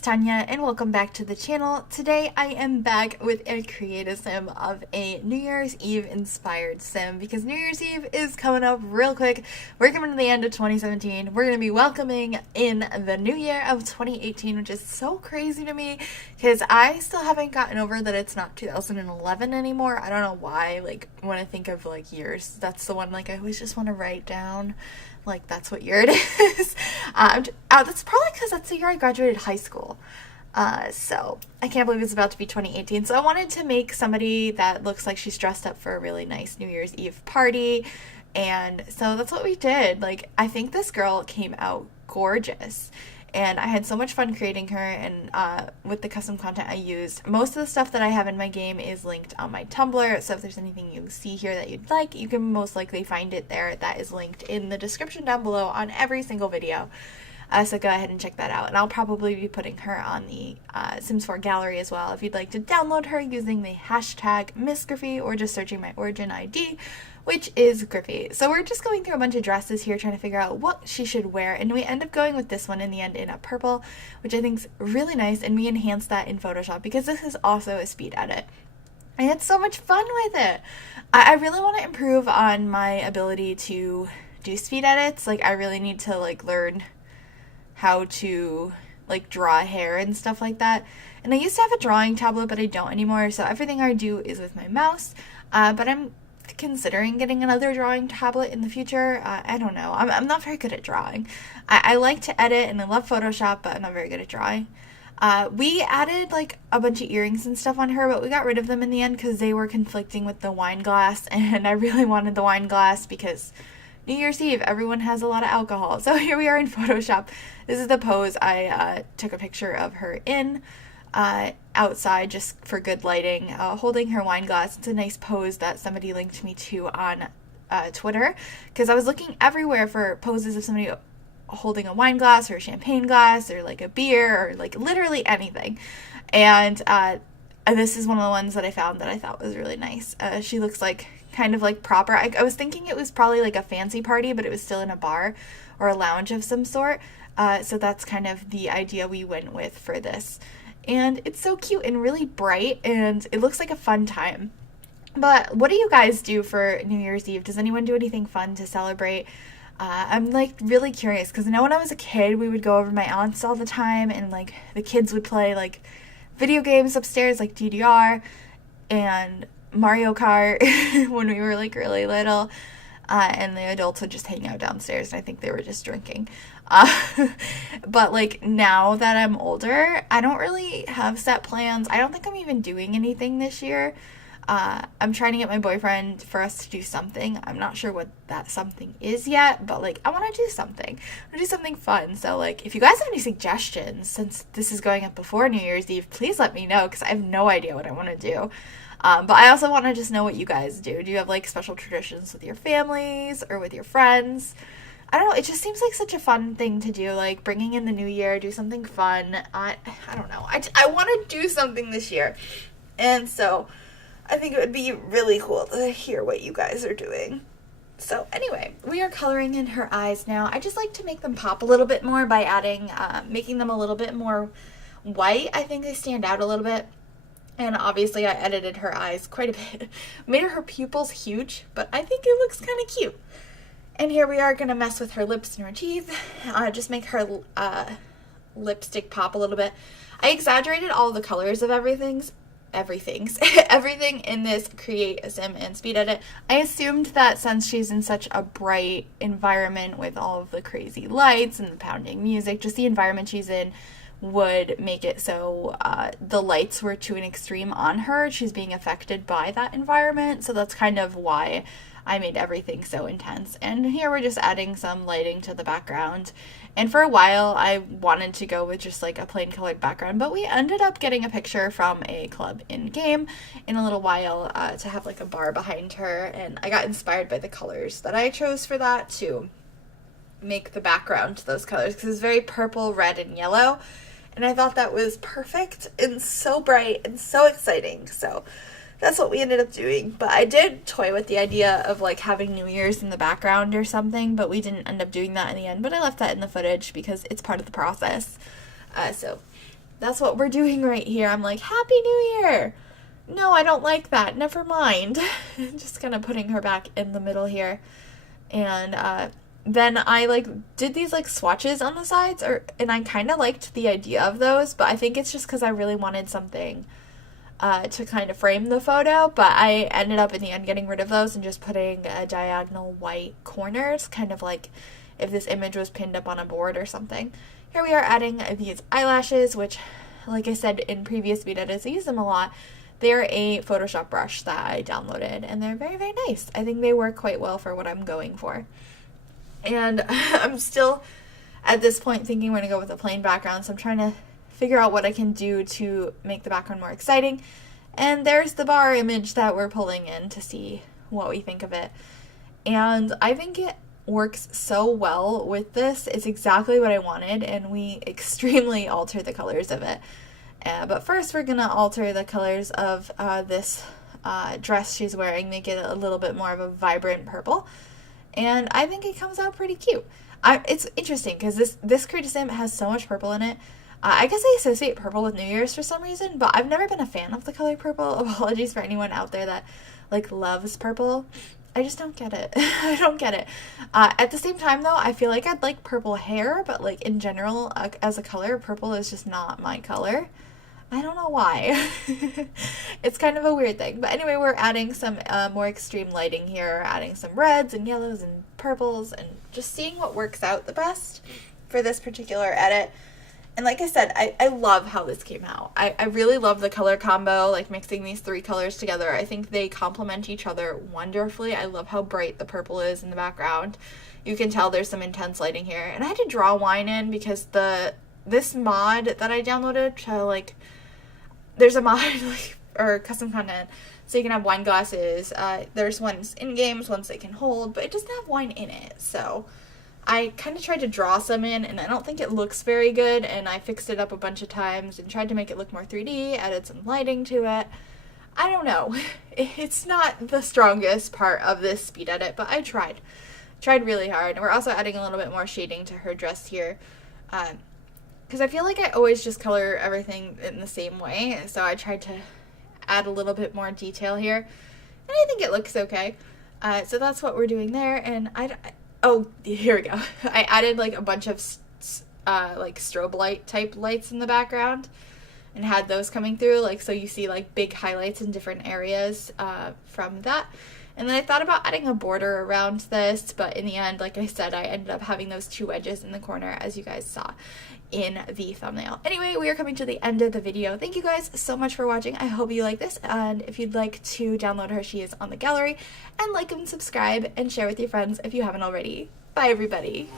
is Tanya and welcome back to the channel. Today I am back with a creative sim of a New Year's Eve inspired sim because New Year's Eve is coming up real quick. We're coming to the end of 2017. We're going to be welcoming in the new year of 2018, which is so crazy to me because I still haven't gotten over that it's not 2011 anymore. I don't know why, like when I think of like years, that's the one like I always just want to write down. Like, that's what year it is. That's probably because that's the year I graduated high school. So I can't believe it's about to be 2018. So I wanted to make somebody that looks like she's dressed up for a really nice New Year's Eve party. And so that's what we did. Like, I think this girl came out gorgeous. And I had so much fun creating her, and with the custom content I used. Most of the stuff that I have in my game is linked on my Tumblr, so if there's anything you see here that you'd like, you can most likely find it there. That is linked in the description down below on every single video. So go ahead and check that out. And I'll probably be putting her on the Sims 4 gallery as well if you'd like to download her using the hashtag MsGryphi or just searching my origin ID, which is Griffy. So we're just going through a bunch of dresses here trying to figure out what she should wear, and we end up going with this one in the end in a purple, which I think is really nice, and we enhanced that in Photoshop because this is also a speed edit. I had so much fun with it. I really want to improve on my ability to do speed edits. Like, I really need to like learn how to like draw hair and stuff like that. And I used to have a drawing tablet, but I don't anymore, so everything I do is with my mouse. But I'm considering getting another drawing tablet in the future. I don't know. I'm not very good at drawing. I like to edit and I love Photoshop, but I'm not very good at drawing. We added like a bunch of earrings and stuff on her, but we got rid of them in the end because they were conflicting with the wine glass, and I really wanted the wine glass because New Year's Eve, everyone has a lot of alcohol. So here we are in Photoshop. This is the pose I took a picture of her in outside just for good lighting, holding her wine glass. It's a nice pose that somebody linked me to on Twitter because I was looking everywhere for poses of somebody holding a wine glass or a champagne glass or like a beer or like literally anything. And this is one of the ones that I found that I thought was really nice. She looks like kind of like proper. I was thinking it was probably like a fancy party, but it was still in a bar or a lounge of some sort. So that's kind of the idea we went with for this. And it's so cute and really bright, and it looks like a fun time. But what do you guys do for New Year's Eve? Does anyone do anything fun to celebrate? I'm like really curious because I know when I was a kid, we would go over to my aunt's all the time, and like the kids would play like video games upstairs, like DDR and Mario Kart when we were like really little. And the adults would just hang out downstairs, and I think they were just drinking. But like now that I'm older, I don't really have set plans. I don't think I'm even doing anything this year. I'm trying to get my boyfriend for us to do something. I'm not sure what that something is yet, but like I want to do something. I want to do something fun. So like if you guys have any suggestions, since this is going up before New Year's Eve, please let me know because I have no idea what I want to do. But I also want to just know what you guys do. Do you have like special traditions with your families or with your friends? I don't know. It just seems like such a fun thing to do, like bringing in the new year, do something fun. I don't know. I want to do something this year. And so I think it would be really cool to hear what you guys are doing. So anyway, we are coloring in her eyes now. I just like to make them pop a little bit more by adding, making them a little bit more white. I think they stand out a little bit. And obviously I edited her eyes quite a bit. Made her pupils huge, but I think it looks kind of cute. And here we are going to mess with her lips and her teeth. Just make her lipstick pop a little bit. I exaggerated all the colors of everything in this Create a Sim and Speed Edit. I assumed that since she's in such a bright environment with all of the crazy lights and the pounding music, just the environment she's in would make it so the lights were to an extreme on her. She's being affected by that environment, so that's kind of why I made everything so intense. And here we're just adding some lighting to the background. And for a while I wanted to go with just like a plain colored background, but we ended up getting a picture from a club in game in a little while to have like a bar behind her, and I got inspired by the colors that I chose for that to make the background those colors because it's very purple, red, and yellow. And I thought that was perfect and so bright and so exciting. So that's what we ended up doing. But I did toy with the idea of like having New Year's in the background or something, but we didn't end up doing that in the end. But I left that in the footage because it's part of the process. So that's what we're doing right here. I'm like, Happy New Year! No, I don't like that. Never mind. Just kind of putting her back in the middle here. And then I like did these like swatches on the sides, and I kind of liked the idea of those, but I think it's just because I really wanted something to kind of frame the photo, but I ended up in the end getting rid of those and just putting diagonal white corners, kind of like if this image was pinned up on a board or something. Here we are adding these eyelashes, which, like I said in previous videos, I use them a lot. They're a Photoshop brush that I downloaded, and they're very, very nice. I think they work quite well for what I'm going for. And I'm still, at this point, thinking we're going to go with a plain background, so I'm trying to figure out what I can do to make the background more exciting. And there's the bar image that we're pulling in to see what we think of it. And I think it works so well with this. It's exactly what I wanted, and we extremely altered the colors of it. But first we're going to alter the colors of this dress she's wearing, make it a little bit more of a vibrant purple. And I think it comes out pretty cute. It's interesting because this Creative Sim has so much purple in it. I guess I associate purple with New Year's for some reason, but I've never been a fan of the color purple. Apologies for anyone out there that like loves purple. I just don't get it. I don't get it. At the same time though, I feel like I'd like purple hair, but like in general, as a color, purple is just not my color. I don't know why. It's kind of a weird thing. But anyway, we're adding some more extreme lighting here, adding some reds and yellows and purples, and just seeing what works out the best for this particular edit. And like I said, I love how this came out. I really love the color combo, like mixing these three colors together. I think they complement each other wonderfully. I love how bright the purple is in the background. You can tell there's some intense lighting here. And I had to draw wine in because this mod that I downloaded to like, there's a mod like, or custom content, so you can have wine glasses. There's ones in games, ones they can hold, but it doesn't have wine in it. So I kind of tried to draw some in, and I don't think it looks very good, and I fixed it up a bunch of times and tried to make it look more 3D, added some lighting to it. I don't know. It's not the strongest part of this speed edit, but I tried really hard. And we're also adding a little bit more shading to her dress here. Because I feel like I always just color everything in the same way, so I tried to add a little bit more detail here, and I think it looks okay. So that's what we're doing there, and oh, here we go. I added like a bunch of like strobe light type lights in the background, and had those coming through, like so you see like big highlights in different areas from that. And then I thought about adding a border around this, but in the end, like I said, I ended up having those two edges in the corner, as you guys saw in the thumbnail. Anyway, we are coming to the end of the video. Thank you guys so much for watching. I hope you like this, and if you'd like to download her, she is on the gallery, and like and subscribe and share with your friends if you haven't already. Bye everybody.